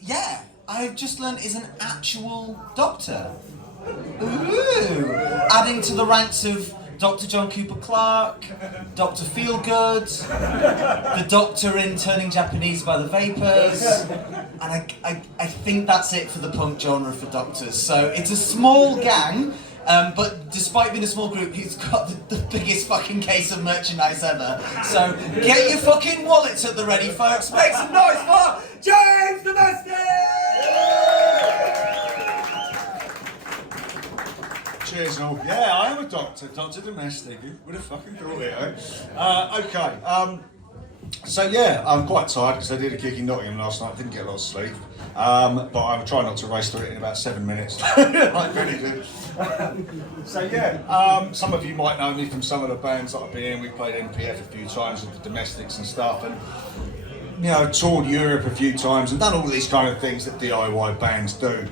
Yeah, I've just learned is an actual doctor. Ooh. Adding to the ranks of Dr. John Cooper Clarke, Dr. Feelgood, the Doctor in Turning Japanese by the Vapors, and I think that's it for the punk genre for doctors. So it's a small gang, but despite being a small group, he's got the biggest fucking case of merchandise ever. So get your fucking wallets at the ready, folks. Make some noise for James Domestic! Cheers all. Yeah, I am a doctor, Dr. Domestic. Who would have fucking thought it, eh? Okay, so yeah, I'm quite tired because I did a gig in Nottingham last night, didn't get a lot of sleep. But I'm trying not to race through it in about 7 minutes. Like, really good. So yeah, some of you might know me from some of the bands that I've been in. We've played MPRV a few times with the Domestics and stuff, and you know, toured Europe a few times and done all these kind of things that DIY bands do.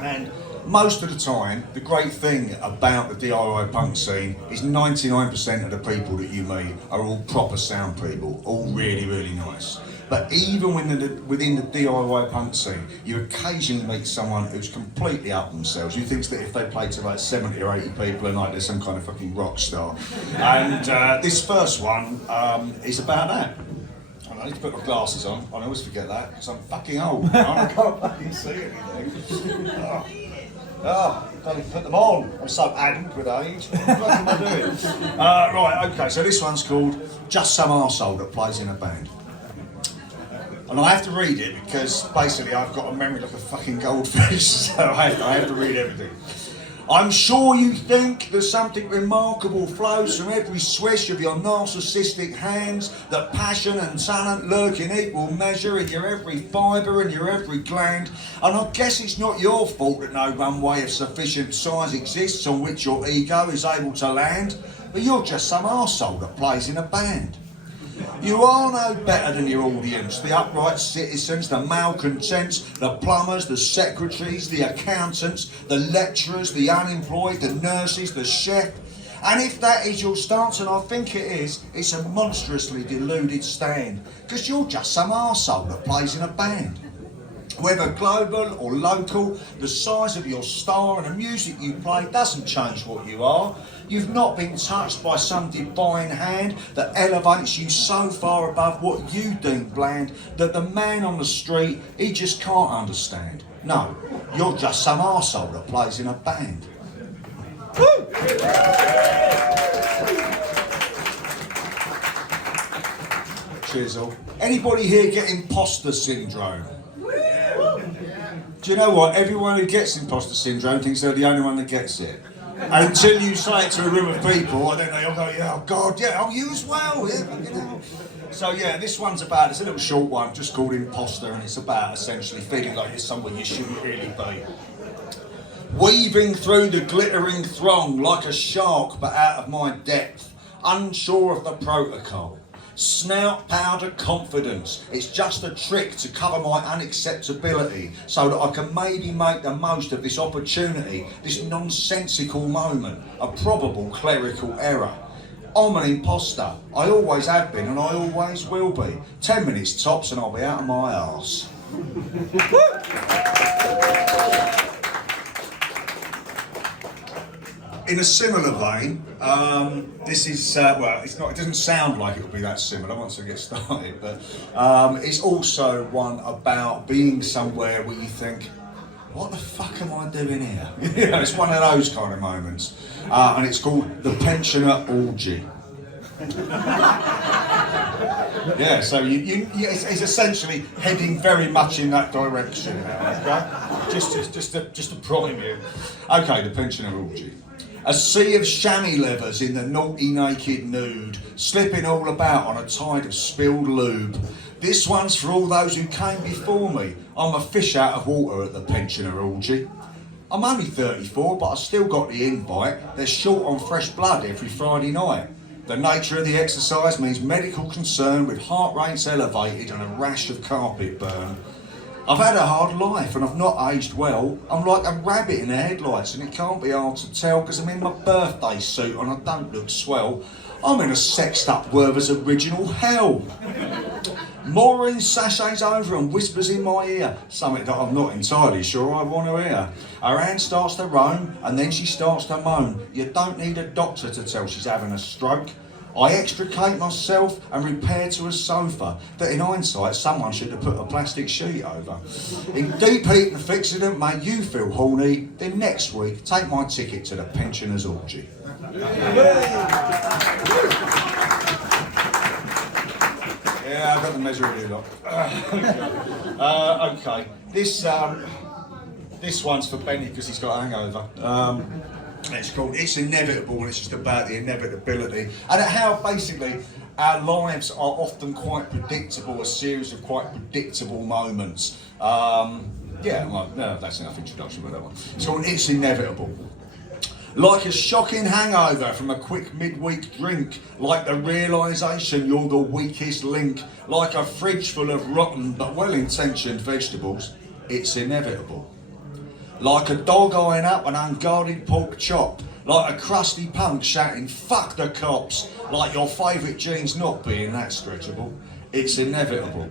And most of the time, the great thing about the DIY punk scene is 99% of the people that you meet are all proper sound people, all really, really nice. But even within the DIY punk scene, you occasionally meet someone who's completely up themselves, who thinks that if they play to like 70 or 80 people a night, they're some kind of fucking rock star. And this first one is about that. I need to put my glasses on. I always forget that because I'm fucking old. I can't fucking see anything. Oh, can't even put them on. I'm so adamant with age. What am I doing? Right, okay, so this one's called Just Some Arsehole That Plays in a Band. And I have to read it because basically I've got a memory like a fucking goldfish, so I have to read everything. I'm sure you think there's something remarkable flows from every swish of your narcissistic hands, that passion and talent lurk in equal measure in your every fibre and your every gland. And I guess it's not your fault that no runway of sufficient size exists on which your ego is able to land, but you're just some arsehole that plays in a band. You are no better than your audience, the upright citizens, the malcontents, the plumbers, the secretaries, the accountants, the lecturers, the unemployed, the nurses, the chef. And if that is your stance, and I think it is, it's a monstrously deluded stand, because you're just some arsehole that plays in a band. Whether global or local, the size of your star and the music you play doesn't change what you are. You've not been touched by some divine hand that elevates you so far above what you deem bland that the man on the street, he just can't understand. No, you're just some arsehole that plays in a band. Woo! Cheers all. Anybody here get imposter syndrome? Do you know what? Everyone who gets imposter syndrome thinks they're the only one that gets it. And until you say it to a room of people, and then they all go, yeah, oh God, yeah, oh you as well, yeah, fucking hell. So yeah, this one's about, it's a little short one, just called Imposter, and it's about essentially feeling like you're someone you shouldn't really be. Weaving through the glittering throng like a shark but out of my depth, unsure of the protocol. Snout powder confidence. It's just a trick to cover my unacceptability so that I can maybe make the most of this opportunity, this nonsensical moment, a probable clerical error. I'm an imposter. I always have been and I always will be. 10 minutes tops and I'll be out of my arse. In a similar vein, this is, well, it's not, it doesn't sound like it'll be that similar once I get started, but it's also one about being somewhere where you think, what the fuck am I doing here? You know, it's one of those kind of moments. And it's called The Pensioner Orgy. Yeah, so it's essentially heading very much in that direction now, okay? Just to prime you. Okay, The Pensioner Orgy. A sea of chamois levers in the naughty naked nude, slipping all about on a tide of spilled lube. This one's for all those who came before me. I'm a fish out of water at the pensioner orgy. I'm only 34, but I still got the invite. They're short on fresh blood every Friday night. The nature of the exercise means medical concern with heart rates elevated and a rash of carpet burn. I've had a hard life and I've not aged well. I'm like a rabbit in the headlights and it can't be hard to tell because I'm in my birthday suit and I don't look swell. I'm in a sexed up Werther's original hell. Maureen sashays over and whispers in my ear something that I'm not entirely sure I want to hear. Her hand starts to roam and then she starts to moan. You don't need a doctor to tell she's having a stroke. I extricate myself and repair to a sofa that in hindsight someone should have put a plastic sheet over. In deep heat and fixing make you feel horny, then next week take my ticket to the pensioners' orgy. Yeah, I've got the measure of you lot. Okay, this one's for Benny because he's got a hangover. It's called It's Inevitable, and it's just about the inevitability and how basically our lives are often quite predictable, a series of quite predictable moments. Yeah, well, no, that's enough introduction for that one. It's called It's Inevitable. Like a shocking hangover from a quick midweek drink, like the realisation you're the weakest link, like a fridge full of rotten but well-intentioned vegetables, it's inevitable. Like a dog eyeing up an unguarded pork chop, like a crusty punk shouting fuck the cops, like your favourite jeans not being that stretchable, it's inevitable.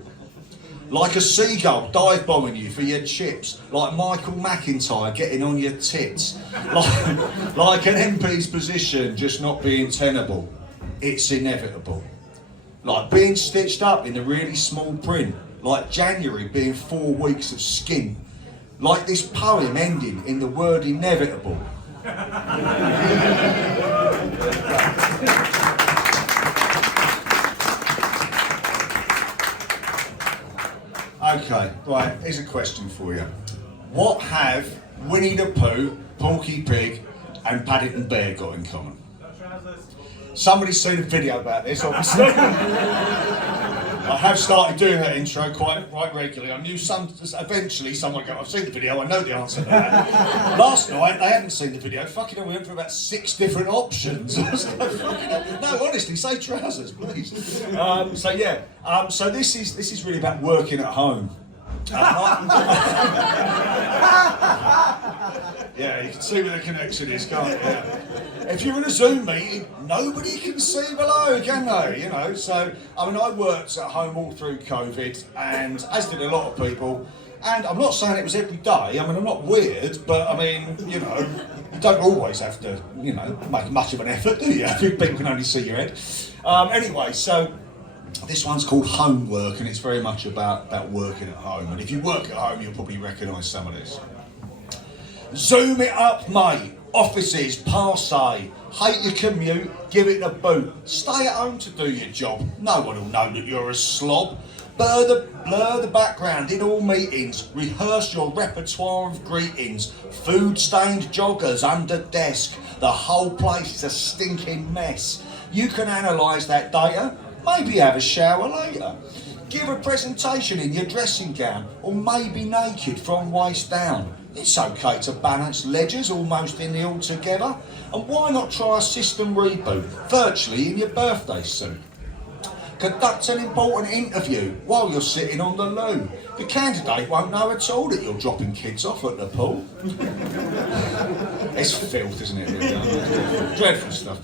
Like a seagull dive bombing you for your chips, like Michael McIntyre getting on your tits, like an MP's position just not being tenable, it's inevitable. Like being stitched up in the really small print, like January being 4 weeks of skin, like this poem ending in the word inevitable. Okay, right, here's a question for you. What have Winnie the Pooh, Porky Pig and Paddington Bear got in common? Somebody's seen a video about this, obviously. I have started doing that intro quite regularly. I knew eventually someone would go, I've seen the video, I know the answer to that. Last night, they hadn't seen the video. Fucking hell, we went for about 6 different options. No, honestly, say trousers, please. So this is really about working at home. Yeah, you can see where the connection is, can't you? Yeah. If you're in a Zoom meeting, nobody can see below, can they? You know, so I mean, I worked at home all through COVID, and as did a lot of people. And I'm not saying it was every day. I mean, I'm not weird, but I mean, you know, you don't always have to, you know, make much of an effort, do you? People can only see your head. Anyway, so. This one's called Homework, and it's very much about working at home. And if you work at home, you'll probably recognise some of this. Zoom it up, mate. Offices, passe. Hate your commute, give it a boot. Stay at home to do your job. No one will know that you're a slob. Blur the background in all meetings. Rehearse your repertoire of greetings. Food-stained joggers under desk. The whole place is a stinking mess. You can analyse that data. Maybe have a shower later. Give a presentation in your dressing gown, or maybe naked from waist down. It's okay to balance ledgers almost in the altogether. And why not try a system reboot, virtually in your birthday suit? Conduct an important interview while you're sitting on the loo. The candidate won't know at all that you're dropping kids off at the pool. It's filth, isn't it? Really? Dreadful stuff.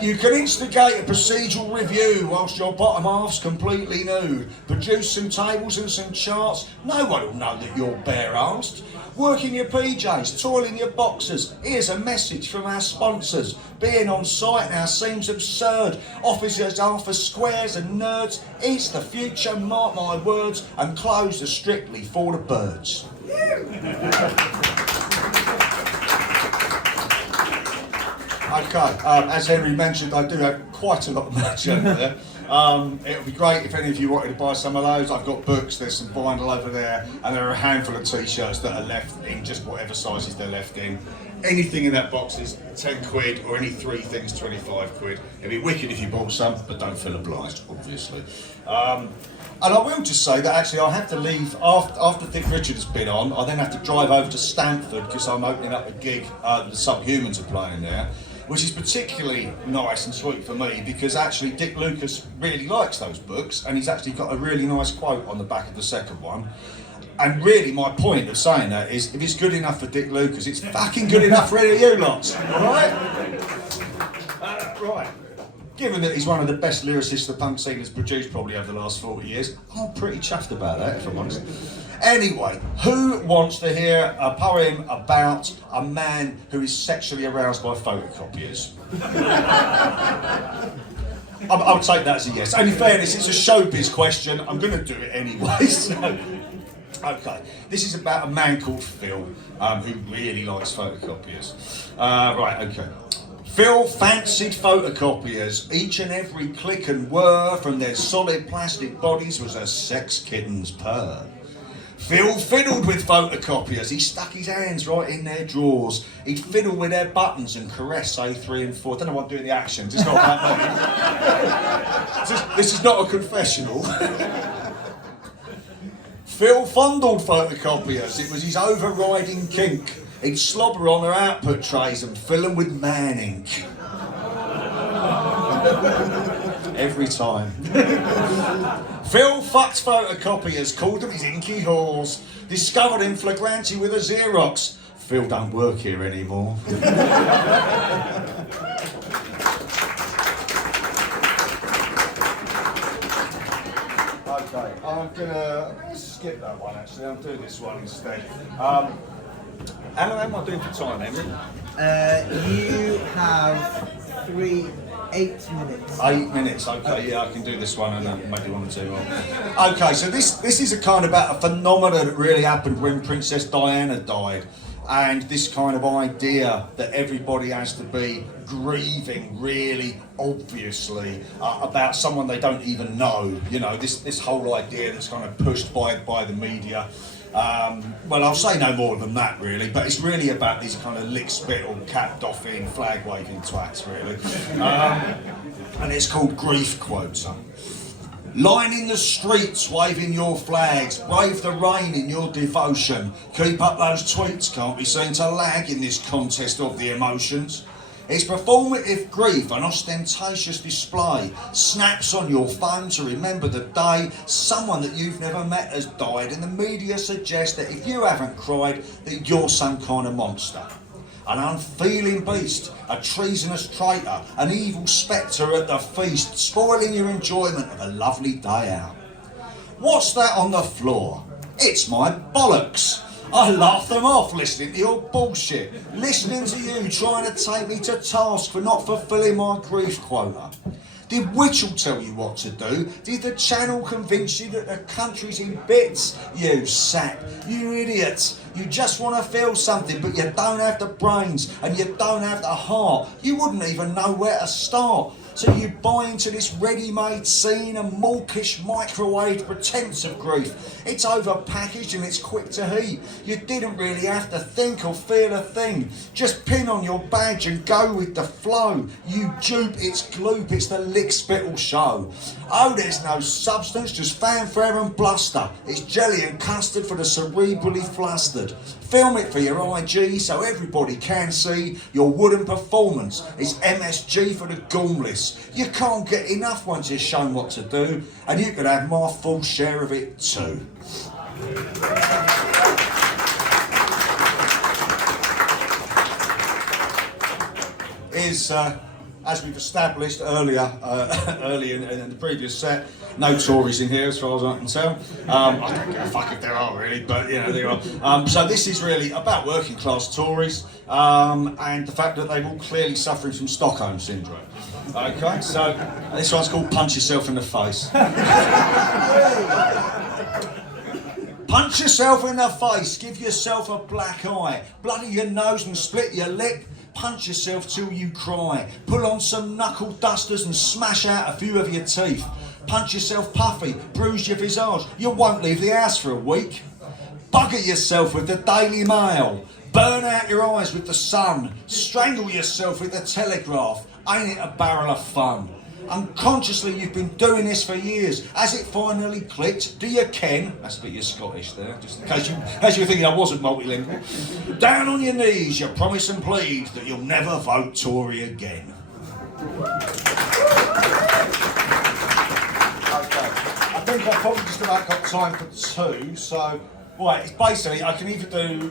You can instigate a procedural review whilst your bottom half's completely nude. Produce some tables and some charts. No one will know that you're bare-arsed. Work in your PJs, toil in your boxers. Here's a message from our sponsors. Being on site now seems absurd. Officers are for squares and nerds. It's the future, mark my words, and clothes are strictly for the birds. Okay, as Henry mentioned, I do have quite a lot of merch over there. It would be great if any of you wanted to buy some of those. I've got books, there's some vinyl over there, and there are a handful of t-shirts that are left in just whatever sizes they're left in. Anything in that box is 10 quid, or any 3 things 25 quid. It'd be wicked if you bought some, but don't feel obliged, obviously. And I will just say that actually I have to leave after Dick Richard has been on. I then have to drive over to Stamford because I'm opening up a gig the Subhumans are playing there, which is particularly nice and sweet for me because actually Dick Lucas really likes those books, and he's actually got a really nice quote on the back of the second one. And really my point of saying that is, if it's good enough for Dick Lucas, it's fucking good enough for any of you lots, alright? Right. given that he's one of the best lyricists the punk scene has produced probably over the last 40 years, I'm pretty chuffed about that, if I'm honest. Anyway, who wants to hear a poem about a man who is sexually aroused by photocopiers? I would take that as a yes. And in fairness, it's a showbiz question. I'm going to do it anyway. So. Okay, this is about a man called Phil, who really likes photocopiers. Right, okay. Phil fancied photocopiers. Each and every click and whir from their solid plastic bodies was a sex kitten's purr. Phil fiddled with photocopiers. He stuck his hands right in their drawers. He'd fiddle with their buttons and caress A3 and 4. I don't know why I'm doing the actions. It's not about me. This is not a confessional. Phil fondled photocopiers. It was his overriding kink. He'd slobber on their output trays and fill them with man ink. Every time. Phil fucked photocopiers, called them his inky whores, discovered in flagranti with a Xerox. Phil don't work here anymore. Okay, I'm gonna skip that one actually, I'll do this one instead. How am I doing for time, Henry? You have 8 minutes. 8 minutes, okay, yeah, I can do this one and then maybe one or two more. Okay, so this is a kind of about a phenomenon that really happened when Princess Diana died. And this kind of idea that everybody has to be grieving really obviously about someone they don't even know. You know, this whole idea that's kind of pushed by the media. Well, I'll say no more than that really, but it's really about these kind of lick-spittle, cap-doffing, flag-waving twats really. And it's called grief quotes. Lining the streets, waving your flags, brave the rain in your devotion. Keep up those tweets, can't be seen to lag in this contest of the emotions. It's performative grief, an ostentatious display. Snaps on your phone to remember the day someone that you've never met has died, and the media suggests that if you haven't cried, that you're some kind of monster. An unfeeling beast, a treasonous traitor, an evil spectre at the feast, spoiling your enjoyment of a lovely day out. What's that on the floor? It's my bollocks. I laugh them off listening to your bullshit, listening to you trying to take me to task for not fulfilling my grief quota. Did Whittle tell you what to do? Did the channel convince you that the country's in bits? You sap, you idiot. You just want to feel something, but you don't have the brains and you don't have the heart. You wouldn't even know where to start. So you buy into this ready-made scene, a mawkish microwave pretense of grief. It's over-packaged and it's quick to heat. You didn't really have to think or feel a thing. Just pin on your badge and go with the flow. You dupe, it's gloop, it's the lick-spittle show. Oh, there's no substance, just fanfare and bluster. It's jelly and custard for the cerebrally flustered. Film it for your IG so everybody can see your wooden performance. It's MSG for the gormless. You can't get enough once you're shown what to do, and you can have my full share of it too. Is as we've established earlier, early in the previous set, no Tories in here as far as I can tell. I don't give a fuck if there are really, but you know there are. So this is really about working class Tories and the fact that they're all clearly suffering from Stockholm syndrome. Okay, so this one's called Punch Yourself in the Face. Punch yourself in the face, give yourself a black eye, bloody your nose and split your lip. Punch yourself till you cry. Pull on some knuckle dusters and smash out a few of your teeth. Punch yourself puffy, bruise your visage. You won't leave the house for a week. Bugger yourself with the Daily Mail. Burn out your eyes with the sun. Strangle yourself with the Telegraph. Ain't it a barrel of fun? Unconsciously you've been doing this for years. Has it finally clicked? Do you ken? That's a bit you're Scottish there, just in case you were thinking I wasn't multilingual. Down on your knees you promise and plead that you'll never vote Tory again. Okay, I think I've probably just about got time for two, so right, it's basically I can either do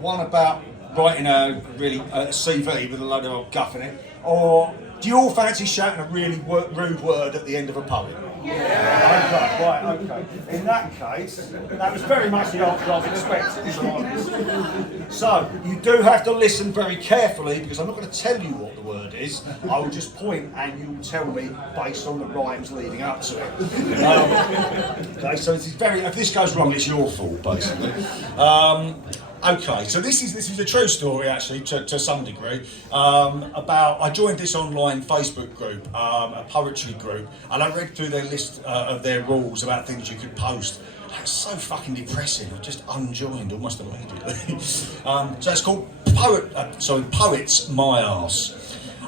one about writing a CV with a load of old guff in it, or Do you all fancy shouting a really rude word at the end of a poem? Okay, right, okay. In that case, that was very much the answer I was expecting, to be honest. So, you do have to listen very carefully because I'm not going to tell you what the word is. I will just point and you will tell me based on the rhymes leading up to it. Okay, so this is if this goes wrong, it's your fault, basically. Okay, so this is a true story actually to some degree. I joined this online Facebook group, a poetry group, and I read through their list of their rules about things you could post. It's so fucking depressing. I just unjoined almost immediately. So it's called Poets My Arse.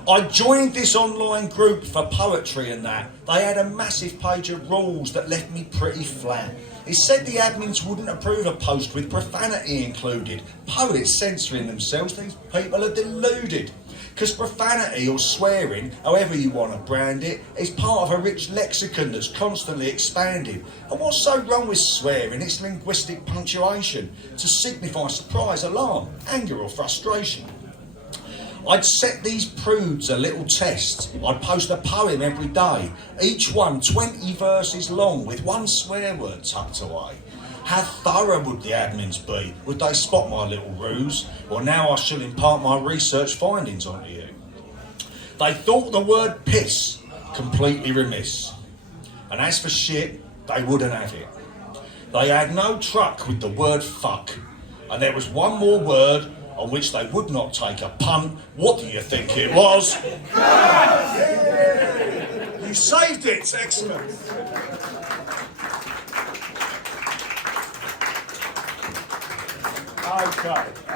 I joined this online group for poetry and that. They had a massive page of rules that left me pretty flat. It said the admins wouldn't approve a post with profanity included. Poets censoring themselves, these people are deluded. Because profanity or swearing, however you want to brand it, is part of a rich lexicon that's constantly expanding. And what's so wrong with swearing? It's linguistic punctuation to signify surprise, alarm, anger or frustration. I'd set these prudes a little test. I'd post a poem every day, each one 20 verses long with one swear word tucked away. How thorough would the admins be? Would they spot my little ruse? Well, now I shall impart my research findings onto you. They thought the word piss completely remiss. And as for shit, they wouldn't have it. They had no truck with the word fuck. And there was one more word on which they would not take a punt. What do you think it was? You saved it, excellent.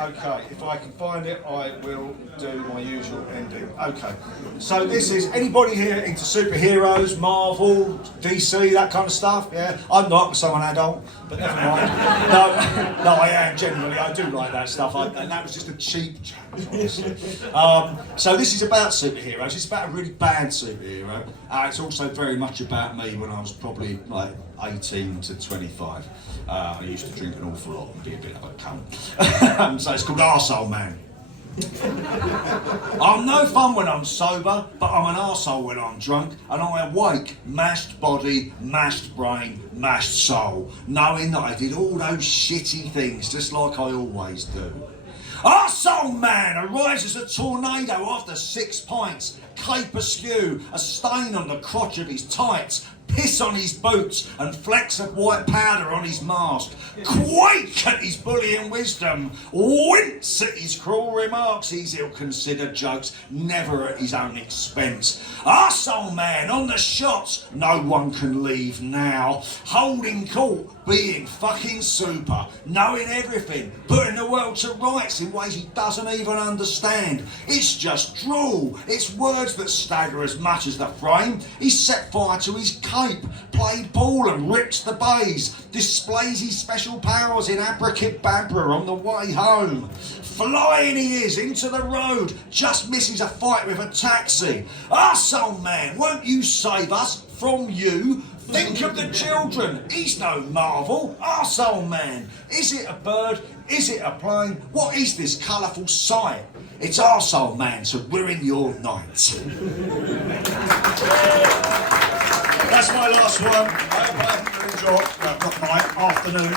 Okay, if I can find it, I will do my usual ending. Okay, so this is, anybody here into superheroes, Marvel, DC, that kind of stuff? Yeah, I'm not, because I'm an adult, but never mind. No, I am, generally, I do like that stuff, and that was just a cheap joke, honestly. So this is about superheroes, it's about a really bad superhero. It's also very much about me when I was probably like 18 to 25. I used to drink an awful lot and be a bit of a cunt. So it's called Arsehole Man. I'm no fun when I'm sober, but I'm an arsehole when I'm drunk, and I awake, mashed body, mashed brain, mashed soul, knowing that I did all those shitty things just like I always do. Arsehole Man arrives as a tornado after 6 pints, cape askew, a stain on the crotch of his tights, piss on his boots and flecks of white powder on his mask, quake at his bullying wisdom, wince at his cruel remarks, his ill-considered jokes, never at his own expense. Arsehole Man on the shots, no one can leave now, holding court, being fucking super, knowing everything, putting the world to rights in ways he doesn't even understand. It's just drool, it's words that stagger as much as the frame. He set fire to his cape, played ball and ripped the bays, displays his special powers in abracadabra on the way home. Flying he is into the road, just misses a fight with a taxi. Arsehole Man, won't you save us from you? Think of the children, he's no marvel. Arsehole Man, is it a bird? Is it a plane? What is this colourful sight? It's Arsehole Man to ruin your night. That's my last one. I hope you enjoyed. Well, not night, afternoon.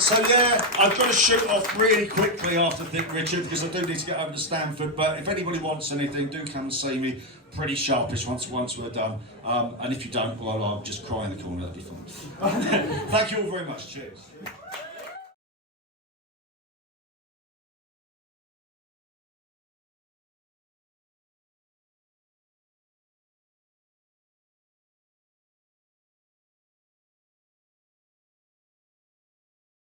So yeah, I've got to shoot off really quickly after Dick Richard because I do need to get over to Stanford. But if anybody wants anything, do come and see me. Pretty sharpish once we're done. And if you don't, well, I'll just cry in the corner. That'd be fun. Thank you all very much. Cheers.